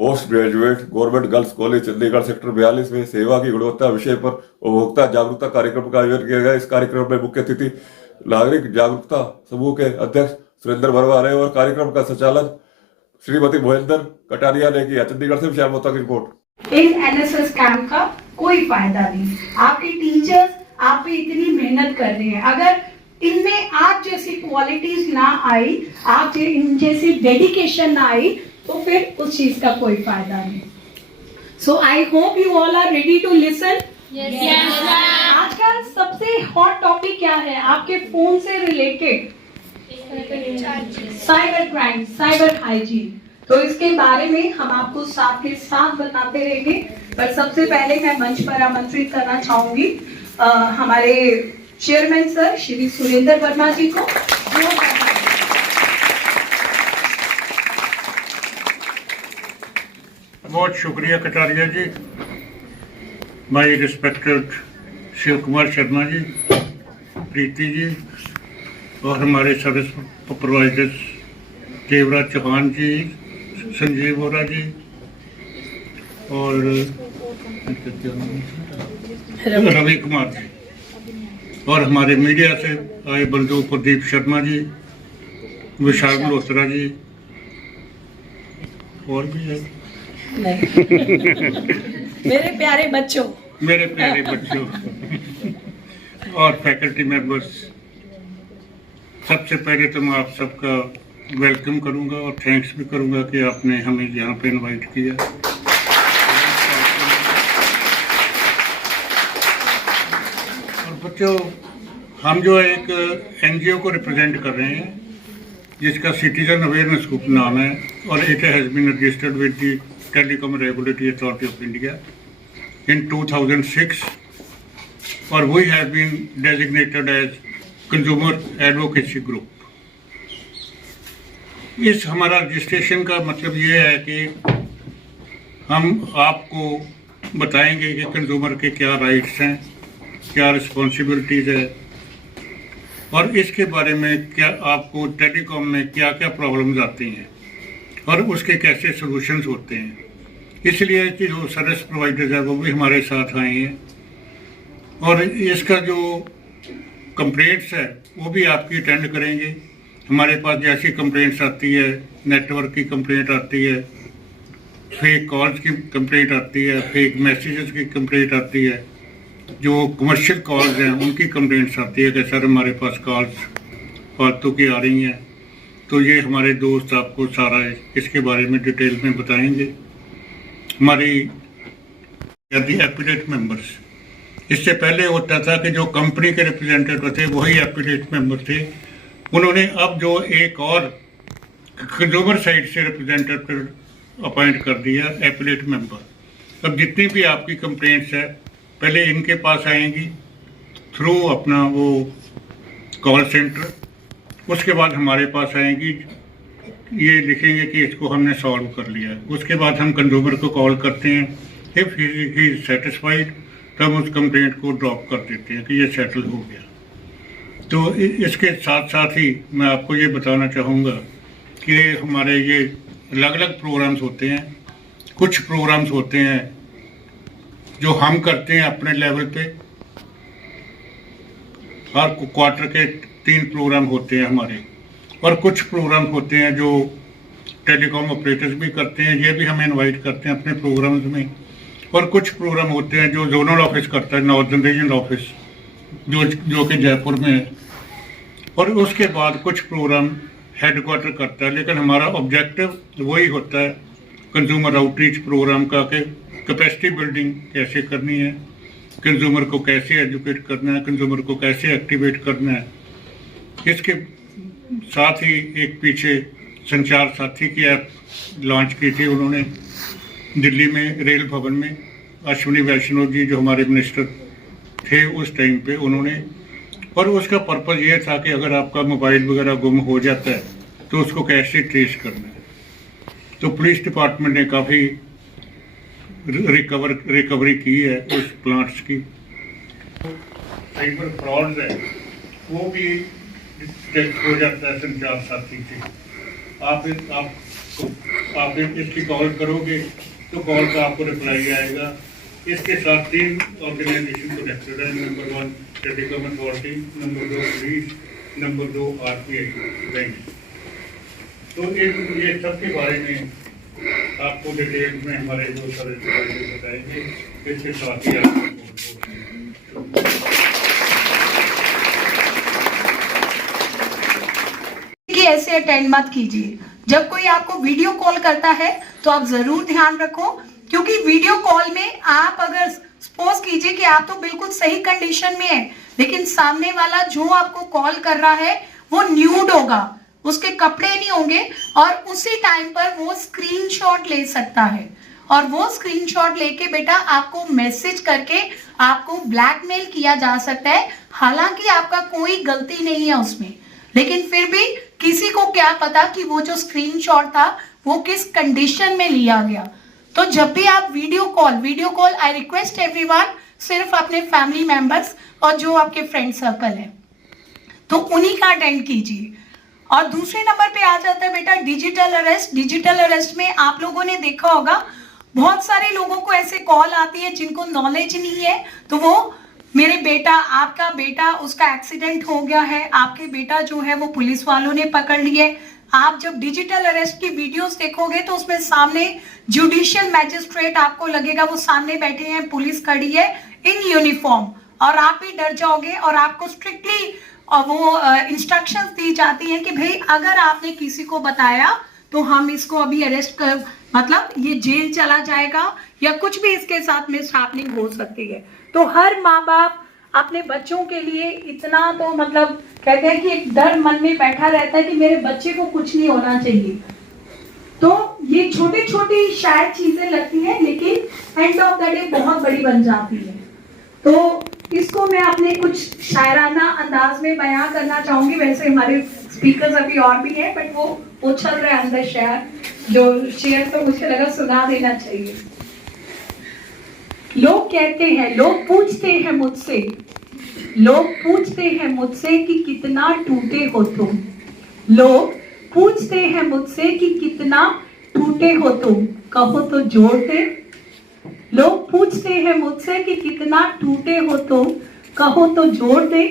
Post graduate government girls college Chandigarh sector 42 में सेवा की गुणवत्ता विषय पर उपभोक्ता जागरूकता कार्यक्रम का आयोजन किया गया। इस कार्यक्रम में मुख्य अतिथि नागरिक जागरूकता समूह के अध्यक्ष सुरेंद्र वर्मा रहे और कार्यक्रम का संचालन श्रीमती मोहिंदर कटारिया ने किया। चंडीगढ़ से विशाल मोहता की रिपोर्ट। इस एनएसएस कैंप का कोई फायदा नहीं। आपके टीचर्स आप पे इतनी मेहनत कर रहे हैं, अगर इनमें आप जैसी क्वालिटीज ना आई, आप इन जैसी डेडिकेशन ना आई, तो फिर उस चीज का कोई फायदा नहीं। So I hope you all are ready to listen. आज का सबसे हॉट टॉपिक क्या है आपके फोन से related? Cyber crime, cyber hygiene. तो इसके बारे में हम आपको साथ के साथ बताते रहेंगे, पर सबसे पहले मैं मंच पर आमंत्रित करना चाहूंगी हमारे चेयरमैन सर श्री सुरेंद्र वर्मा जी को। बहुत शुक्रिया कटारिया जी, माय रिस्पेक्टेड शिव कुमार शर्मा जी, प्रीति जी और हमारे सर्विस सुपरवाइजर्स देवराज चौहान जी, संजीव वोरा जी और रवि कुमार जी, और हमारे मीडिया से आए बंधु प्रदीप शर्मा जी, विशाल मल्होत्रा जी और भी है मेरे प्यारे बच्चों और फैकल्टी मेंबर्स, सबसे पहले तो मैं आप सबका वेलकम करूंगा और थैंक्स भी करूंगा कि आपने हमें यहाँ पे इनवाइट किया। और बच्चों, हम जो एक एनजीओ को रिप्रेजेंट कर रहे हैं जिसका सिटीजन अवेयरनेस ग्रुप नाम है, और it has been registered with the Telecom Regulatory Authority of India in 2006, और we have been designated as consumer advocacy group। इस हमारा रजिस्ट्रेशन का मतलब ये है कि हम आपको बताएंगे कि कंज्यूमर के क्या राइट्स हैं, क्या रिस्पॉन्सिबिलिटीज़ है, और इसके बारे में क्या आपको टेलीकॉम में क्या क्या प्रॉब्लम्स आती हैं और उसके कैसे सॉल्यूशंस होते हैं। इसलिए कि जो सर्विस प्रोवाइडर्स हैं वो भी हमारे साथ आए हैं, और इसका जो कंप्लेंट्स है वो भी आपकी अटेंड करेंगे। हमारे पास जैसी कंप्लेंट्स आती है, नेटवर्क की कंप्लेंट आती है, फेक कॉल्स की कंप्लेंट आती है, फेक मैसेजेस की कंप्लेंट आती है, जो कमर्शियल कॉल्स हैं उनकी कंप्लेंट्स आती है कि सर हमारे पास कॉल्स फालतू की आ रही हैं। तो ये हमारे दोस्त आपको सारा इसके बारे में डिटेल में बताएंगे। हमारी एपिलेट मेंबर्स, इससे पहले होता था कि जो कंपनी के रिप्रेजेंटेटिव थे वही एपिलेट मेंबर थे। उन्होंने अब जो एक और कंज्यूमर साइड से रिप्रेजेंटेटिव अपॉइंट कर दिया एपिलेट मेंबर। अब जितनी भी आपकी कंप्लेंट्स है पहले इनके पास आएंगी थ्रू अपना वो कॉल सेंटर, उसके बाद हमारे पास आएंगी, ये लिखेंगे कि इसको हमने सॉल्व कर लिया। उसके बाद हम कंज्यूमर को कॉल करते हैं, इफ़ ही इज सेटिस्फाइड तब उस कंप्लेंट को ड्रॉप कर देते हैं कि ये सेटल हो गया। तो इसके साथ साथ ही मैं आपको ये बताना चाहूँगा कि हमारे ये अलग अलग प्रोग्राम्स होते हैं। कुछ प्रोग्राम्स होते हैं जो हम करते हैं अपने लेवल पे, हर क्वार्टर के 3 प्रोग्राम होते हैं हमारे, और कुछ प्रोग्राम होते हैं जो टेलीकॉम ऑपरेटर्स भी करते हैं, ये भी हमें इनवाइट करते हैं अपने प्रोग्राम्स में। और कुछ प्रोग्राम होते हैं जो जोनल ऑफिस करता है, नॉर्दर्न रीजनल ऑफिस जो कि जयपुर में है, और उसके बाद कुछ प्रोग्राम हेडक्वार्टर करता है। लेकिन हमारा ऑब्जेक्टिव वही होता है कंज्यूमर आउटरीच प्रोग्राम का, कि कैपेसिटी बिल्डिंग कैसे करनी है, कंज्यूमर को कैसे एजुकेट करना है, कंज्यूमर को कैसे एक्टिवेट करना है। इसके साथ ही एक पीछे संचार साथी की ऐप लॉन्च की थी उन्होंने दिल्ली में रेल भवन में। अश्विनी वैष्णव जी जो हमारे मिनिस्टर थे उस टाइम पे उन्होंने, और उसका पर्पज़ ये था कि अगर आपका मोबाइल वगैरह गुम हो जाता है तो उसको कैसे ट्रेस करना है। तो पुलिस डिपार्टमेंट ने काफ़ी रिकवरी की है उस प्लांट्स की। साइबर फ्रॉड्स है वो भी डिटेक्ट हो जाता है संचार साथी से। आप इसकी कॉल करोगे तो कॉल का आपको रिप्लाई आएगा। इसके साथ 3 ऑर्गेनाइजेशन कनेक्टेड है। Number 1 telecom authority, number 2 police, number 2 RPI bank. तो ये सब के बारे में आपको डिटेल में हमारे जो सारे बताएंगे। इसके साथ ही आपको कि ऐसे अटेंड मत कीजिए। जब कोई आपको वीडियो कॉल करता है तो आप जरूर ध्यान रखो, क्योंकि वीडियो कॉल में आप अगर सपोज कीजिए कि आप तो बिल्कुल सही कंडीशन में है, लेकिन सामने वाला जो आपको कॉल कर रहा है वो न्यूड होगा, उसके कपड़े नहीं होंगे, और उसी टाइम पर वो स्क्रीनशॉट ले सकता है, और वो स्क्रीनशॉट लेके बेटा आपको मैसेज करके आपको ब्लैकमेल किया जा सकता है। हालांकि आपका कोई गलती नहीं है उसमें, लेकिन फिर भी किसी को क्या पता कि वो जो स्क्रीनशॉट था वो किस कंडीशन में लिया गया। तो जब भी आप video call I request everyone, सिर्फ अपने फैमिली मेंबर्स और जो आपके फ्रेंड सर्कल है तो उन्हीं का अटेंड कीजिए। और दूसरे नंबर पे आ जाता है बेटा डिजिटल अरेस्ट। डिजिटल अरेस्ट में आप लोगों ने देखा होगा बहुत सारे लोगों को ऐसे कॉल आती है जिनको नॉलेज नहीं है, तो वो मेरे बेटा, आपका बेटा, उसका एक्सीडेंट हो गया है, आपके बेटा जो है वो पुलिस वालों ने पकड़ लिए। आप जब डिजिटल अरेस्ट की वीडियोस देखोगे तो उसमें सामने जुडिशियल मैजिस्ट्रेट आपको लगेगा, वो सामने बैठे हैं, पुलिस खड़ी है इन यूनिफॉर्म, और आप भी डर जाओगे और आपको स्ट्रिक्टली वो इंस्ट्रक्शंस दी जाती हैं कि भाई अगर आपने किसी को बताया तो हम इसको अभी अरेस्ट कर, मतलब ये जेल चला जाएगा या कुछ भी इसके साथ मिसहैपनिंग हो सकती है। तो हर माँ बाप अपने बच्चों के लिए इतना तो मतलब कहते हैं कि एक डर मन में बैठा रहता है कि मेरे बच्चे को कुछ नहीं होना चाहिए। तो ये छोटी छोटी शायद चीजें लगती हैं, लेकिन एंड ऑफ द डे बहुत बड़ी बन जाती है। तो इसको मैं अपने कुछ शायराना अंदाज में बयां करना चाहूंगी। वैसे हमारे स्पीकर्स अभी और भी हैं, बट वो चल रहा है अंदर शेयर तो मुझे लगा सुना देना चाहिए। लोग कहते हैं, लोग पूछते हैं मुझसे कि कितना टूटे हो तुम। लोग पूछते हैं मुझसे कि कितना टूटे हो तुम, कहो तो जोड़ दे। लोग पूछते हैं मुझसे कि कितना टूटे हो तुम, कहो तो जोड़ दे।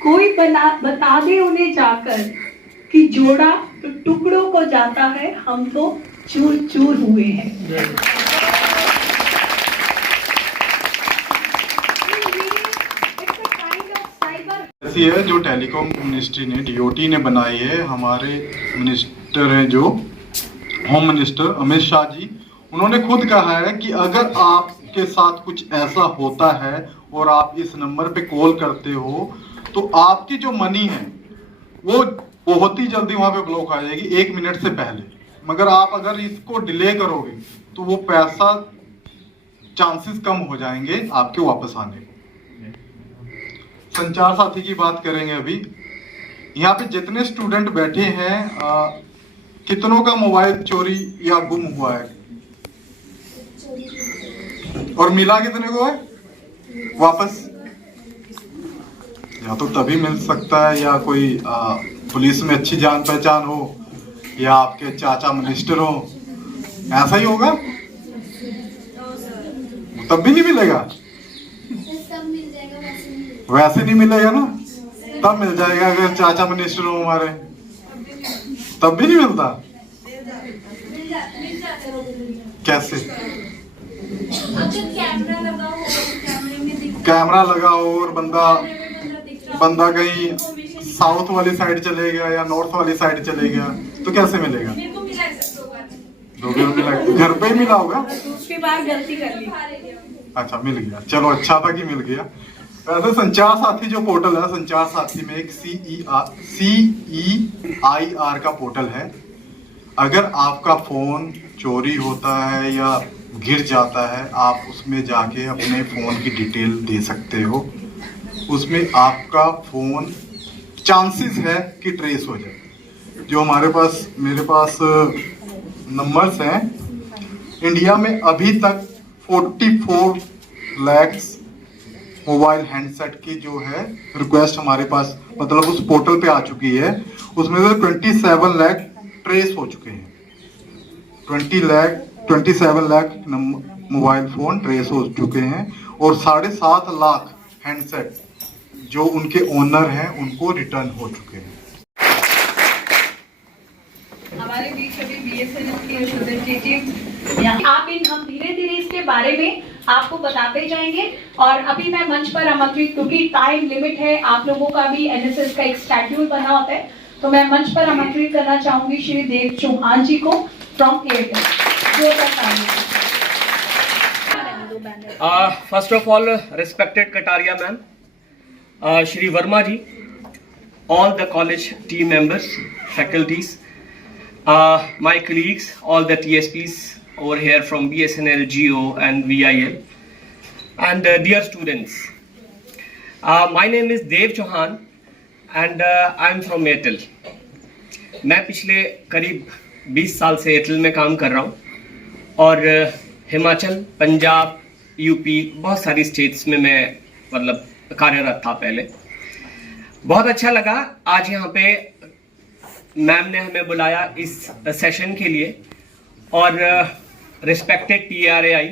कोई बता दे उन्हें जाकर कि जोड़ा तो टुकड़ों को जाता है, हम तो चूर चूर हुए हैं। ऐसी है जो टेलीकॉम मिनिस्ट्री ने, डीओटी ने बनाई है। हमारे मिनिस्टर हैं जो होम मिनिस्टर अमित शाह जी, उन्होंने खुद कहा है कि अगर आपके साथ कुछ ऐसा होता है और आप इस नंबर पे कॉल करते हो तो आपकी जो मनी है वो बहुत ही जल्दी वहां पे ब्लॉक आ जाएगी 1 मिनट से पहले। मगर आप अगर इसको डिले करोगे तो वो पैसा, चांसेस कम हो जाएंगे आपके वापस आने के। संचार साथी की बात करेंगे अभी। यहाँ पे जितने स्टूडेंट बैठे हैं, कितनों का मोबाइल चोरी या गुम हुआ है और मिला कितने को है वापस? या तो तभी मिल सकता है या कोई पुलिस में अच्छी जान पहचान हो या आपके चाचा मिनिस्टर हो, ऐसा ही होगा, तब भी नहीं मिलेगा। वैसे नहीं मिलेगा ना, तब मिल जाएगा अगर चाचा मिनिस्टर हो हमारे, तब भी नहीं मिलता। कैसे? कैमरा लगा हो और बंदा कहीं साउथ वाली साइड चले गया या नॉर्थ वाली साइड चले गया तो कैसे मिलेगा? घर पे ही मिला होगा, दूसरी बार गलती कर ली। अच्छा, मिल गया, चलो अच्छा था कि मिल गया। वैसे संचार साथी जो पोर्टल है, संचार साथी में एक CEIR का पोर्टल है। अगर आपका फोन चोरी होता है या गिर जाता है, आप उसमें जाके अपने फोन की डिटेल दे सकते हो। उसमें आपका फोन चांसेस है कि ट्रेस हो जाए। जो मेरे पास नंबर्स हैं, इंडिया में अभी तक 44 लाख मोबाइल हैंडसेट की जो है रिक्वेस्ट हमारे पास, मतलब उस पोर्टल पे आ चुकी है। उसमें से 27 लाख ट्रेस हो चुके हैं। 27 लाख मोबाइल फोन ट्रेस हो चुके हैं और 7.5 लाख हैंडसेट जो उनके ओनर हैं उनको रिटर्न हो चुके हैं। हमारे बीच अभी BSNL के रिप्रेजेंटेटिव हम धीरे धीरे इसके बारे में आपको बताते जाएंगे। और अभी मैं मंच पर आमंत्रित, क्योंकि टाइम लिमिट है, आप लोगों का भी NSS का एक शेड्यूल बना होता है, तो मैं मंच पर आमंत्रित करना चाहूंगी श्री देव चौहान जी को from Airtel. First of all, respected Kataria ma'am, Shri Verma ji, all the college team members, faculties, my colleagues, all the TSPs over here from BSNL, Geo and VIL, and dear students. My name is Dev Chauhan and I am from Airtel. मैं पिछले करीब 20 साल से Airtel में काम कर रहा हूँ और हिमाचल, पंजाब, यूपी, बहुत सारी स्टेट्स में मैं मतलब कार्यरत था पहले। बहुत अच्छा लगा आज यहाँ पे मैम ने हमें बुलाया इस सेशन के लिए। और रिस्पेक्टेड TRAI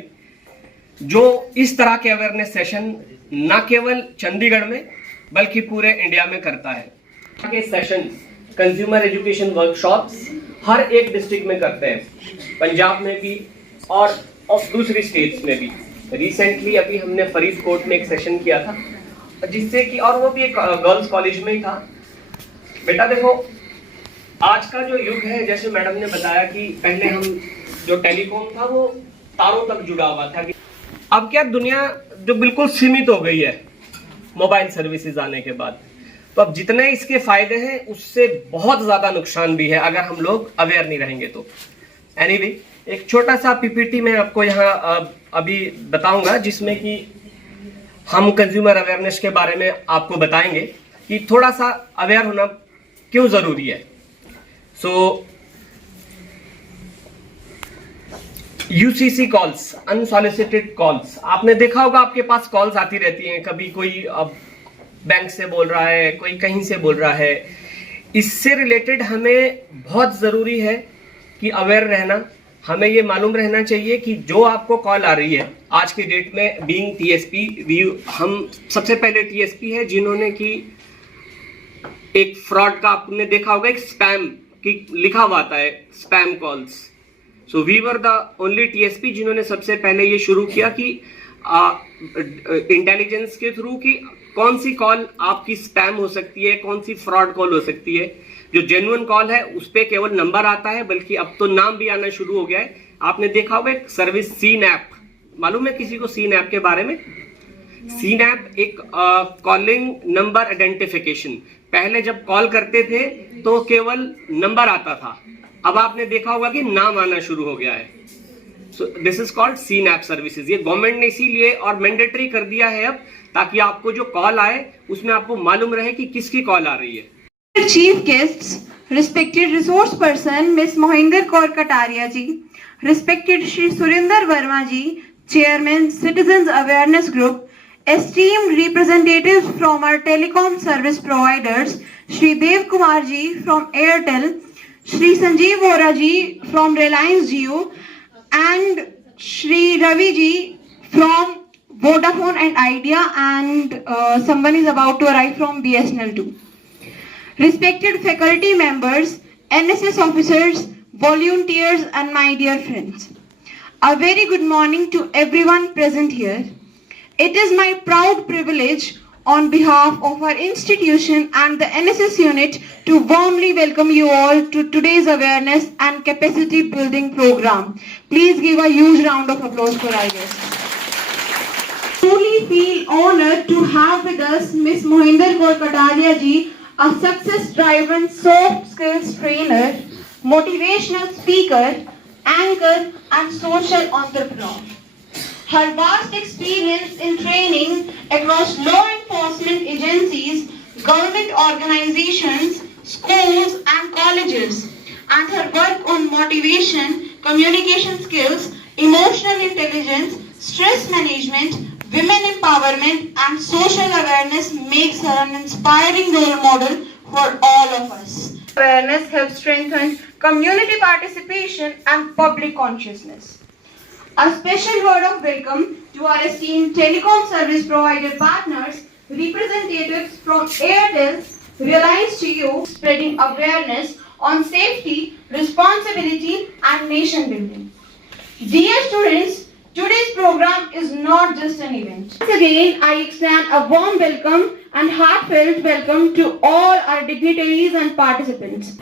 जो इस तरह के अवेयरनेस सेशन न केवल चंडीगढ़ में बल्कि पूरे इंडिया में करता है। के सेशन कंज्यूमर एजुकेशन वर्कशॉप्स हर एक डिस्ट्रिक्ट में करते हैं, पंजाब में भी और दूसरी स्टेट्स में भी। रिसेंटली अभी हमने फरीदकोट में एक सेशन किया था जिससे कि, और वो भी एक गर्ल्स कॉलेज में ही था। बेटा देखो, आज का जो युग है, जैसे मैडम ने बताया कि पहले हम जो टेलीकॉम था वो तारों तक जुड़ा हुआ था, अब क्या दुनिया जो बिल्कुल सीमित हो गई है मोबाइल सर्विसेज आने के बाद। तो अब जितने इसके फायदे हैं उससे बहुत ज्यादा नुकसान भी है अगर हम लोग अवेयर नहीं रहेंगे तो। एनीवे, एक छोटा सा PPT मैं आपको यहाँ अभी बताऊंगा जिसमें कि हम कंज्यूमर अवेयरनेस के बारे में आपको बताएंगे कि थोड़ा सा अवेयर होना क्यों जरूरी है। सो UCC कॉल्स, अनसॉलिसिटेड कॉल्स, आपने देखा होगा आपके पास कॉल्स आती रहती हैं, कभी कोई बैंक से बोल रहा है, कोई कहीं से बोल रहा है। इससे रिलेटेड हमें बहुत ज़रूरी है कि अवेयर रहना। हमें ये मालूम रहना चाहिए कि जो आपको कॉल आ रही है आज के डेट में, बीइंग TSP, हम सबसे पहले TSP है जिन्होंने कि एक फ्रॉड का आपने देखा होगा, एक स्पैम की लिखा हुआ आता है, spam calls. So we were the only TSP जिन्होंने सबसे पहले ये शुरू किया कि इंटेलिजेंस के थ्रू कि कौन सी कॉल आपकी स्पैम हो सकती है, कौन सी फ्रॉड कॉल हो सकती है। जो जेन्युइन कॉल है उस पर केवल नंबर आता है, बल्कि अब तो नाम भी आना शुरू हो गया है। आपने देखा होगा एक सर्विस CNAP, मालूम है किसी को CNAP के बारे में? CNAP एक कॉलिंग नंबर आइडेंटिफिकेशन। पहले जब कॉल करते थे तो केवल नंबर आता था, अब आपने देखा होगा कि नाम आना शुरू हो गया है। So this is called CNAP services. ये गवर्नमेंट ने इसीलिए और मैंडेटरी कर दिया है अब, ताकि आपको जो कॉल आए उसमें आपको मालूम रहे कि किसकी कॉल आ रही है। Chief guests, respected resource person Miss Mohinder Kaur Kataria ji, respected Shri Surinder Verma ji, Chairman Citizens Awareness Group, esteemed representatives from our telecom service providers, Shri Dev Kumar ji from Airtel, Shri Sanjeev Vora ji from Reliance Jio, and Shri Ravi ji from Vodafone and Idea, and someone is about to arrive from BSNL too. Respected faculty members, NSS officers, volunteers and my dear friends, a very good morning to everyone present here. It is my proud privilege on behalf of our institution and the NSS unit to warmly welcome you all to today's awareness and capacity building program. Please give a huge round of applause for our guests. Truly feel honored to have with us Miss Mohinder Kaur Kataria ji, a success-driven soft skills trainer, motivational speaker, anchor and social entrepreneur. Her vast experience in training across law enforcement agencies, government organizations, schools and colleges, and her work on motivation, communication skills, emotional intelligence, stress management, women empowerment and social awareness makes her an inspiring role model for all of us. Awareness have strengthened community participation and public consciousness. A special word of welcome to our esteemed telecom service provider partners, representatives from Airtel, Reliance Jio, spreading awareness on safety, responsibility and nation building. Dear students, today's program is not just an event. Once again, I extend a warm welcome and heartfelt welcome to all our dignitaries and participants.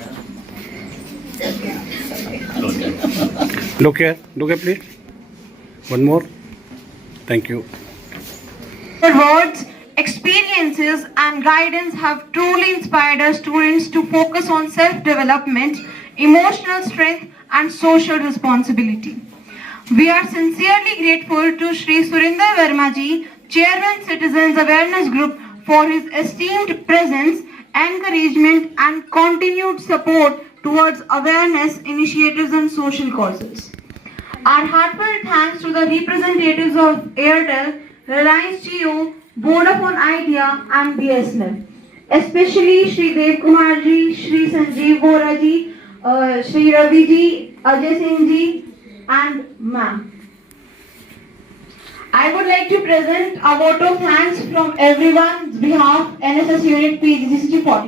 Look here please. One more. Thank you. Their words, experiences and guidance have truly inspired our students to focus on self-development, emotional strength and social responsibility. We are sincerely grateful to Shri Surinder Verma ji, Chairman Citizens Awareness Group, for his esteemed presence, encouragement and continued support towards awareness initiatives and social causes. Our heartfelt thanks to the representatives of Airtel, Reliance Jio, Vodafone Idea and BSNL, especially Shri Dev Kumar ji, Shri Sanjeev Vora ji, Shri Ravi ji, Ajay Singh ji and ma'am. I would like to present a vote of thanks from everyone's behalf, NSS Unit PGCC 40.